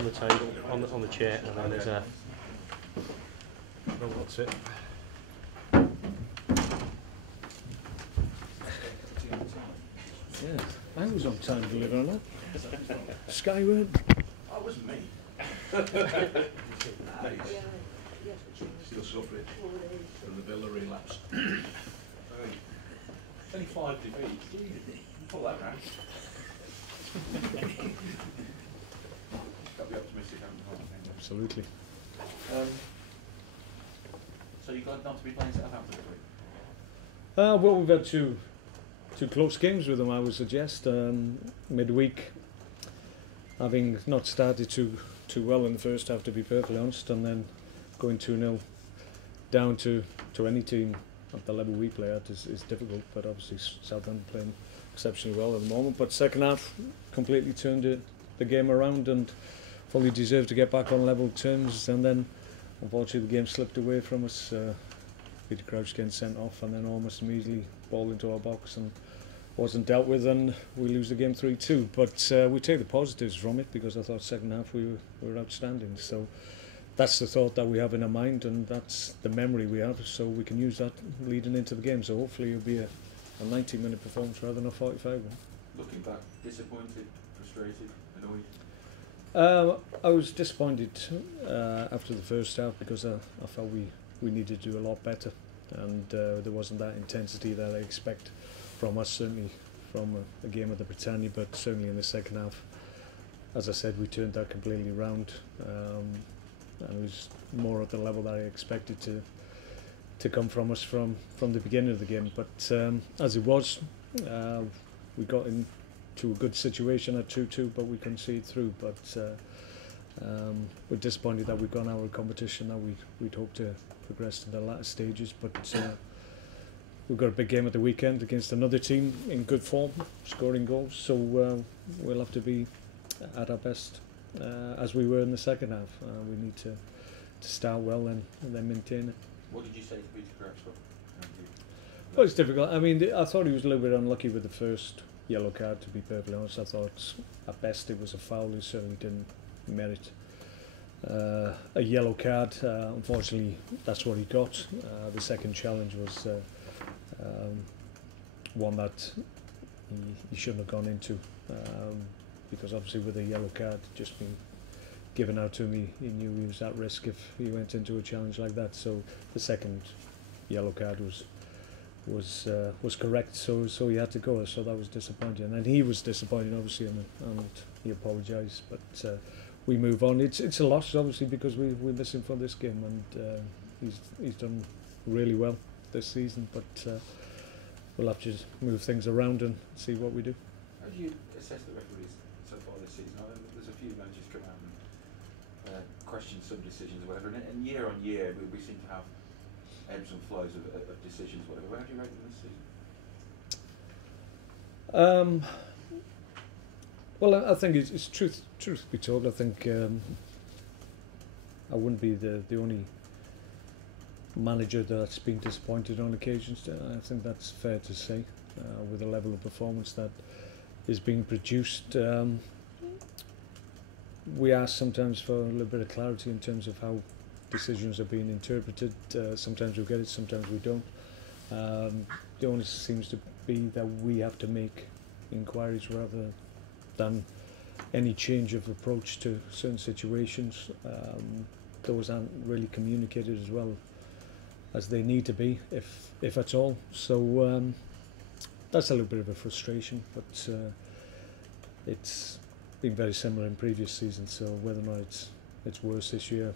on the table, on the chair, and then there's a. No, that's it. Yeah, I was on time, believe it or not. Sky weren't. That wasn't me. Still suffering from the Villa relapse. Only 5 defeats. Pull that round. Got to be optimistic, haven't you? Absolutely. So you've got not to be playing Southampton this week? Well, we've had two close games with them, I would suggest. Midweek, having not started too well in the first half, to be perfectly honest, and then going 2-0 down to any team at the level we play at is difficult, but obviously Southampton playing exceptionally well at the moment. But second half completely turned the game around and fully deserved to get back on level terms, and then unfortunately the game slipped away from us. Peter Crouch getting sent off and then almost immediately ball into our box and wasn't dealt with, and we lose the game 3-2. But we take the positives from it, because I thought second half we were outstanding. So that's the thought that we have in our mind, and that's the memory we have, so we can use that leading into the game. So hopefully it'll be a 90-minute performance rather than a 45 one. Looking back, disappointed, frustrated, annoyed? I was disappointed after the first half, because I felt we needed to do a lot better, and there wasn't that intensity that I expect from us, certainly from a game at the Britannia, but certainly in the second half, as I said, we turned that completely round, and it was more at the level that I expected to come from us from the beginning of the game. But as it was, we got into a good situation at 2-2, but we conceded through. But we're disappointed that we've gone out of competition that we'd hoped to progress to the latter stages. But we've got a big game at the weekend against another team in good form, scoring goals. So we'll have to be at our best as we were in the second half. We need to start well and then maintain it. What did you say to Peter Crouch? Well, it's difficult. I mean, I thought he was a little bit unlucky with the first yellow card, to be perfectly honest. I thought at best it was a foul. He certainly didn't merit a yellow card. Unfortunately, that's what he got. The second challenge was one that he shouldn't have gone into, because obviously with a yellow card just being given out to him, he knew he was at risk if he went into a challenge like that. So the second yellow card was correct, so he had to go. So that was disappointing, and he was disappointed obviously, and he apologised. But we move on. It's a loss obviously, because we miss him for this game, and he's done really well this season. But we'll have to move things around and see what we do. How do you assess the referees so far this season? I mean, there's a few managers come out and question some decisions or whatever, and year on year we seem to have ebbs and flows of decisions, whatever. How do you rate them this season? Well, I think it's truth be told. I think I wouldn't be the only manager that's been disappointed on occasions. I think that's fair to say, with the level of performance that is being produced. We ask sometimes for a little bit of clarity in terms of how decisions are being interpreted. Sometimes we get it, sometimes we don't. The onus seems to be that we have to make inquiries rather than any change of approach to certain situations. Those aren't really communicated as well as they need to be, if at all. So that's a little bit of a frustration, but it's been very similar in previous seasons. So whether or not it's worse this year,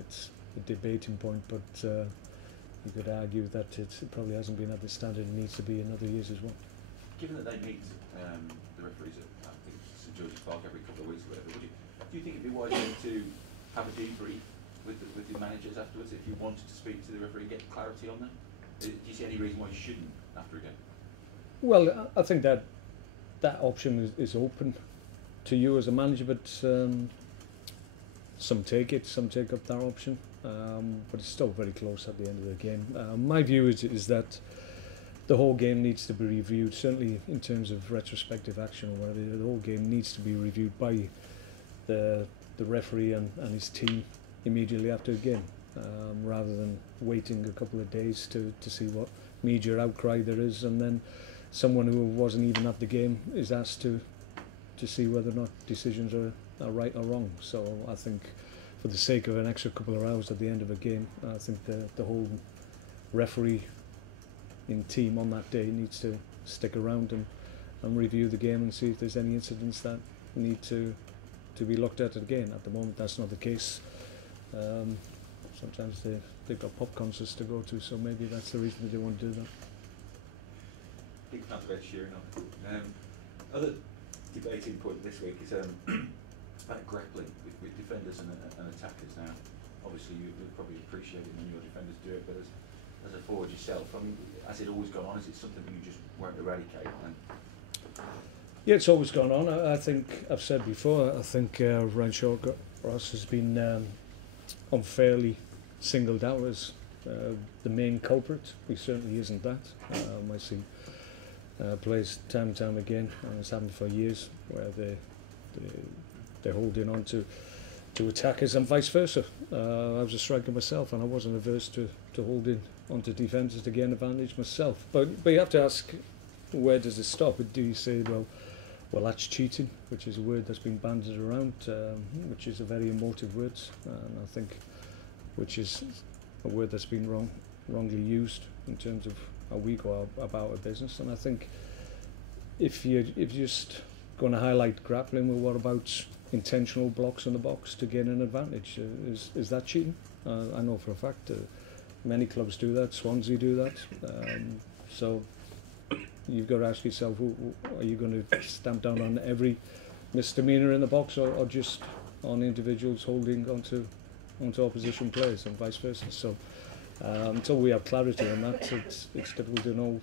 it's a debating point. But you could argue that it probably hasn't been at the standard it needs to be in other years as well. Given that they meet the referees at, I think, St George's Park every couple of weeks or whatever, do you think it'd be wiser to have a debrief with the managers afterwards if you wanted to speak to the referee and get clarity on them? Do you see any reason why you shouldn't after a game? Well, I think that option is open to you as a manager, but some take up that option, but it's still very close at the end of the game. My view is that the whole game needs to be reviewed, certainly in terms of retrospective action or whatever. The whole game needs to be reviewed by the the referee and his team immediately after a game, rather than waiting a couple of days to see what media outcry there is, and then someone who wasn't even at the game is asked to see whether or not decisions are right or wrong. So I think for the sake of an extra couple of hours at the end of a game, I think the whole referee in team on that day needs to stick around and review the game and see if there's any incidents that need to be looked at again. At the moment that's not the case. Sometimes they've got pop concerts to go to, so maybe that's the reason that they want to do that. Big fan of Ed Sheeran. Other debating point this week is about grappling with defenders and attackers. Now, obviously you probably appreciate it when your defenders do it, but as a forward yourself, I mean, has it always gone on? Is it something that you just won't eradicate? Yeah, it's always gone on. I think I've said before, I think Ryan Shawcross has been unfairly singled out as the main culprit. He certainly isn't that. I see players time and time again, and it's happened for years, where they're holding on to attackers and vice versa. I was a striker myself, and I wasn't averse to holding onto defenders to gain advantage myself. But you have to ask, where does it stop? Do you say, well, that's cheating, which is a word that's been bandied around, which is a very emotive word, and I think which is a word that's been wrongly used in terms of how we go about our business. And I think if you're just going to highlight grappling, well, what about intentional blocks in the box to gain an advantage? Is that cheating? I know for a fact many clubs do that. Swansea do that. So you've got to ask yourself, are you going to stamp down on every misdemeanour in the box, or just on individuals holding onto opposition players and vice versa? So until we have clarity on that, it's difficult to know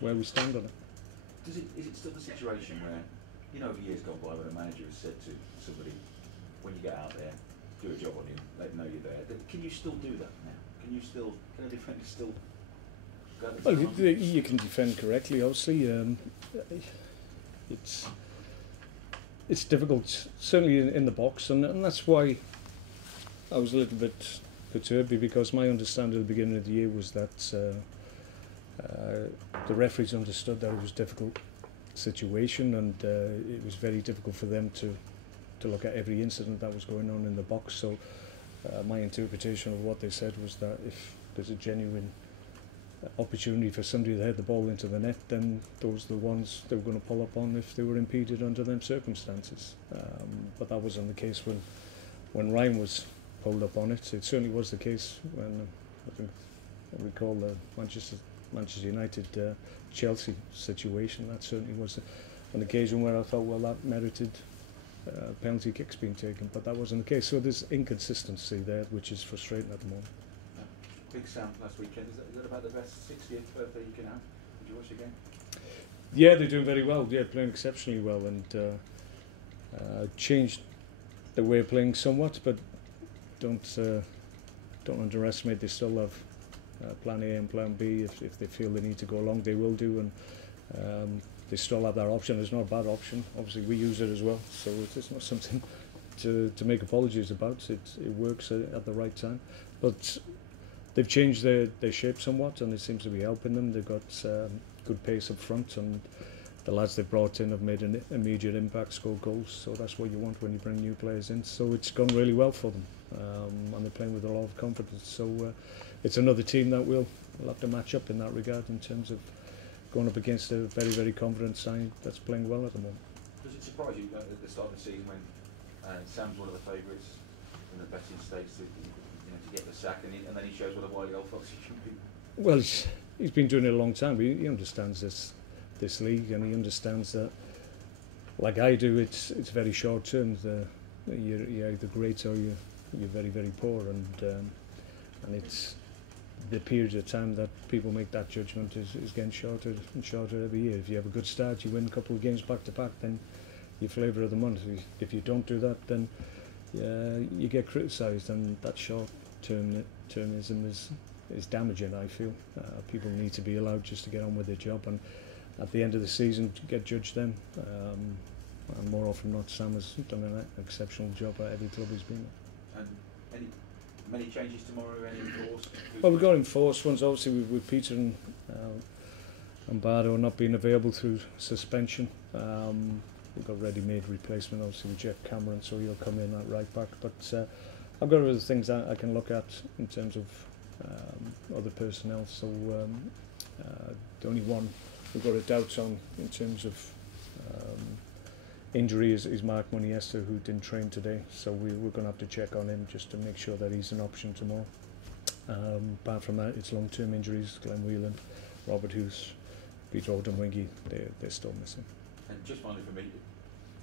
where we stand on it. Is it still the situation where, you know, over years gone by, when a manager has said to somebody, when you get out there, do a job on him, let them know you're there? Can you still do that now? Can a defender still go at the Well, you can defend correctly, obviously. It's difficult, certainly in the box, and that's why I was a little bit perturbed, because my understanding at the beginning of the year was that the referees understood that it was a difficult situation, and it was very difficult for them to look at every incident that was going on in the box. So my interpretation of what they said was that if there's a genuine opportunity for somebody to head the ball into the net, then those are the ones they were going to pull up on if they were impeded under them circumstances. But that wasn't the case when Ryan was pulled up on it. It certainly was the case when I think I recall the Manchester United Chelsea situation. That certainly was an occasion where I felt, well, that merited penalty kicks being taken, but that wasn't the case. So there's inconsistency there, which is frustrating at the moment. Big Sam last weekend. Is that about the best 60th birthday you can have? Did you watch the game? Yeah, they're doing very well. Yeah, playing exceptionally well, and changed the way of playing somewhat, but don't underestimate. They still have plan A and plan B. If they feel they need to go along, they will do, and they still have that option. It's not a bad option. Obviously, we use it as well, so it's not something to make apologies about. It works at the right time, but they've changed their shape somewhat, and it seems to be helping them. They've got good pace up front, and the lads they've brought in have made an immediate impact, scored goals. So that's what you want when you bring new players in. So it's gone really well for them, and they're playing with a lot of confidence. So it's another team that we'll have to match up in that regard, in terms of going up against a very, very confident side that's playing well at the moment. Does it surprise you at the start of the season when Sam's one of the favourites in the betting stakes to get the sack, and then he shows what a wily old fox he can be? Well, he's been doing it a long time. He understands this league, and he understands that, like I do, it's very short term. You're either great or you're very, very poor, and it's the period of time that people make that judgment is getting shorter and shorter every year. If you have a good start, you win a couple of games back to back, then you're flavour of the month. If you don't do that, then you get criticised, and that short-termism is damaging, I feel. People need to be allowed just to get on with their job, and at the end of the season get judged then. and more often than not, Sam has done an exceptional job at every club he's been at. And many changes tomorrow, any enforced? Well, we've got enforced ones, obviously, with Peter and Bardo not being available through suspension. We've got ready-made replacement, obviously, with Jeff Cameron, so he'll come in at right back. But I've got other things that I can look at in terms of other personnel. So the only one we've got a doubt on in terms of injury is Mark Muniesta, who didn't train today. So we're going to have to check on him just to make sure that he's an option tomorrow. Apart from that, it's long-term injuries. Glenn Whelan, Robert Hughes, Peter Odemwingie, they're still missing. And just finally for me,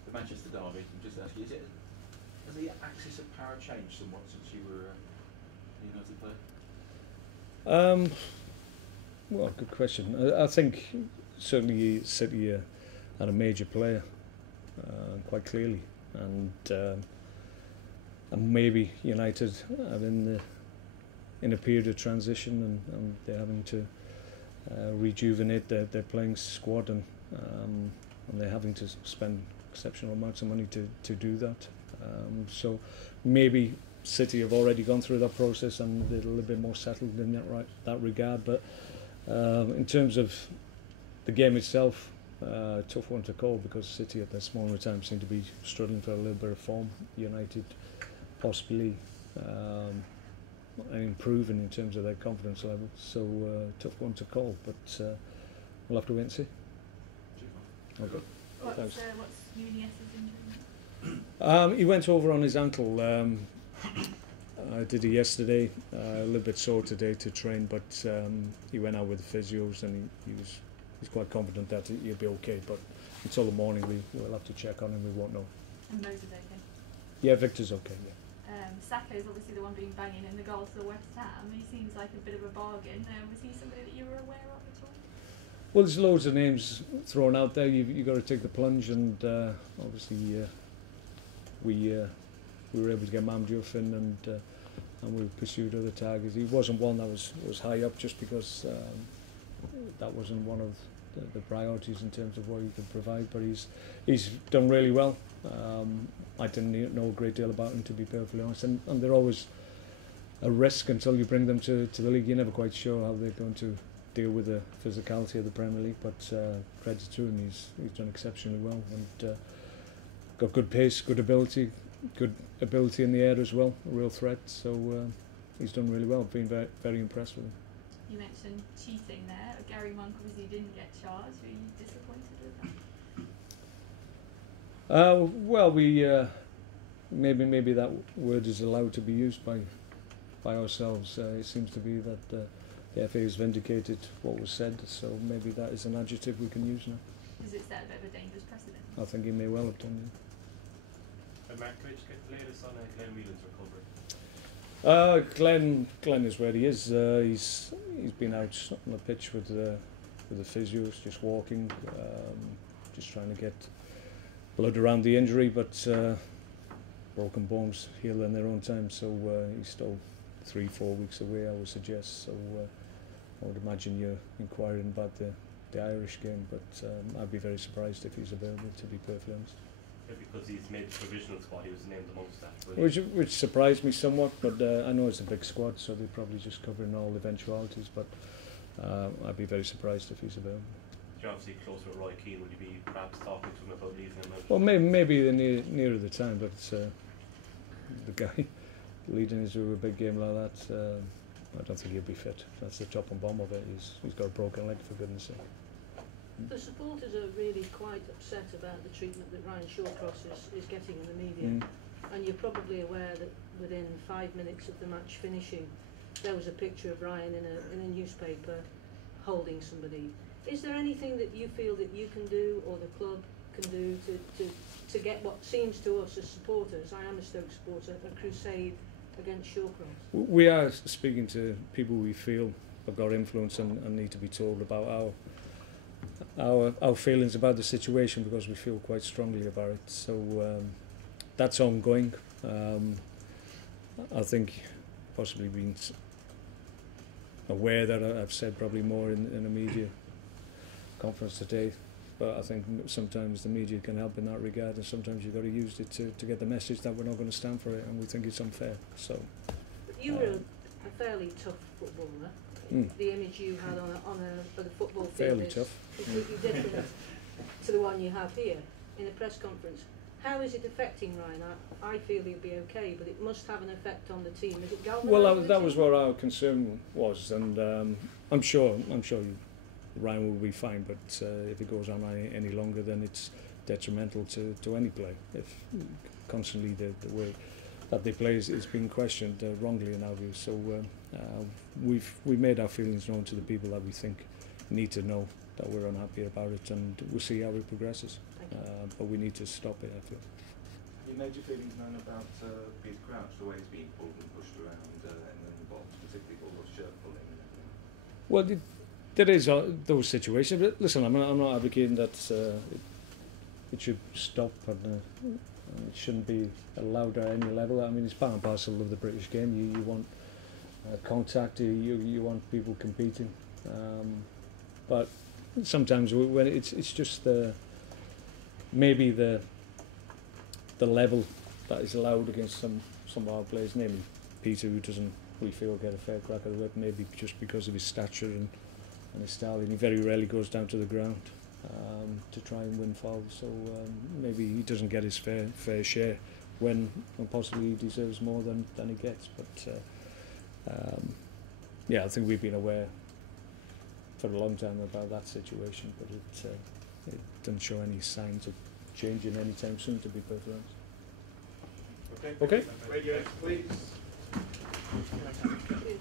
the Manchester derby, I'm just asking, has the axis of power changed somewhat since you were a United player? Well, good question. I think certainly City had a major player, quite clearly, and maybe United are in a period of transition, and they're having to rejuvenate their playing squad, and they're having to spend exceptional amounts of money to do that. So maybe City have already gone through that process and they're a little bit more settled in that regard. But in terms of the game itself, tough one to call, because City at this moment of time seem to be struggling for a little bit of form. United possibly improving in terms of their confidence level. So tough one to call, but we'll have to wait and see. Okay. What's Nunez's injury? He went over on his ankle. I did it yesterday. A little bit sore today to train, but he went out with the physios, and he's quite confident that he'll be okay. But until the morning, we'll have to check on him. We won't know. And Moses okay? Yeah, Victor's okay. Yeah. Saka's obviously the one being banging in the goals for West Ham. He seems like a bit of a bargain. Was he somebody that you were aware of at all? Well, there's loads of names thrown out there. You've got to take the plunge, and obviously we were able to get Mamdiouf in, and we pursued other targets. He wasn't one that was high up, just because that wasn't one of the priorities in terms of what he could provide. But he's done really well. I didn't know a great deal about him, to be perfectly honest, and they're always a risk until you bring them to the league. You're never quite sure how they're going to deal with the physicality of the Premier League, but credit to him, he's done exceptionally well, and got good pace, good ability in the air as well, a real threat. So he's done really well. Been very, very impressed with him. You mentioned cheating there. Gary Monk obviously didn't get charged. Were you disappointed with that? Well, we maybe that word is allowed to be used by ourselves. It seems to be that the FA has vindicated what was said, so maybe that is an adjective we can use now. Does it set a bit of a dangerous precedent? I think he may well have done. And Mark, can we just get the latest on Glenn Whelan's recovery? Glenn is where he is. He's been out on the pitch with the physios, just walking, just trying to get blood around the injury, but broken bones heal in their own time, so he's still 3-4 weeks away, I would suggest. So I would imagine you're inquiring about the Irish game, but I'd be very surprised if he's available, to be perfectly honest. Yeah, because he's made the provisional squad, he was named amongst that. Which surprised me somewhat, but I know it's a big squad, so they're probably just covering all eventualities, but I'd be very surprised if he's available. You're obviously close with Roy Keane. Would you be perhaps talking to him about leaving him out? Well, maybe nearer the time, but the guy leading us to a big game like that, I don't think he'll be fit. That's the top and bottom of it. He's got a broken leg, for goodness sake. The supporters are really quite upset about the treatment that Ryan Shawcross is getting in the media. And you're probably aware that within 5 minutes of the match finishing, there was a picture of Ryan in a newspaper holding somebody. Is there anything that you feel that you can do, or the club can do, to get what seems to us as supporters, I am a Stoke supporter, a crusade against Shawcross? We are speaking to people we feel have got influence and need to be told about our feelings about the situation, because we feel quite strongly about it. So that's ongoing. I think possibly being aware that I've said probably more in a media conference today but I think sometimes the media can help in that regard, and sometimes you've got to use it to get the message that we're not going to stand for it, and we think it's unfair. So. But you were a fairly tough footballer. The image you had on a football field fairly is tough. completely different to the one you have here in a press conference. How is it affecting Ryan? I feel he'll be okay, but it must have an effect on the team. Is it galvanising? Well, that was what our concern was, and I'm sure Ryan will be fine. But if it goes on any longer, then it's detrimental to any player. If constantly the way that they play is being questioned wrongly in our view. So we've made our feelings known to the people that we think need to know that we're unhappy about it, and we'll see how it progresses. But we need to stop it, I feel. Have you made your feelings known about Peter Crouch, the way he's being pulled and pushed around in the box, particularly all those shirt pulling and everything? Well, there is those situations. But listen, I'm not advocating that it should stop and it shouldn't be allowed at any level. I mean, it's part and parcel of the British game. You want contact, you want people competing. But sometimes when it's just maybe the level that is allowed against some of our players, namely Peter, who doesn't, we feel, get a fair crack at the whip, maybe just because of his stature and his style, and he very rarely goes down to the ground to try and win fouls, so maybe he doesn't get his fair share when possibly he deserves more than he gets. But yeah, I think we've been aware for a long time about that situation, but it doesn't show any signs of changing anytime soon, to be perfectly honest. Okay. Okay. Radio, please. Thank you.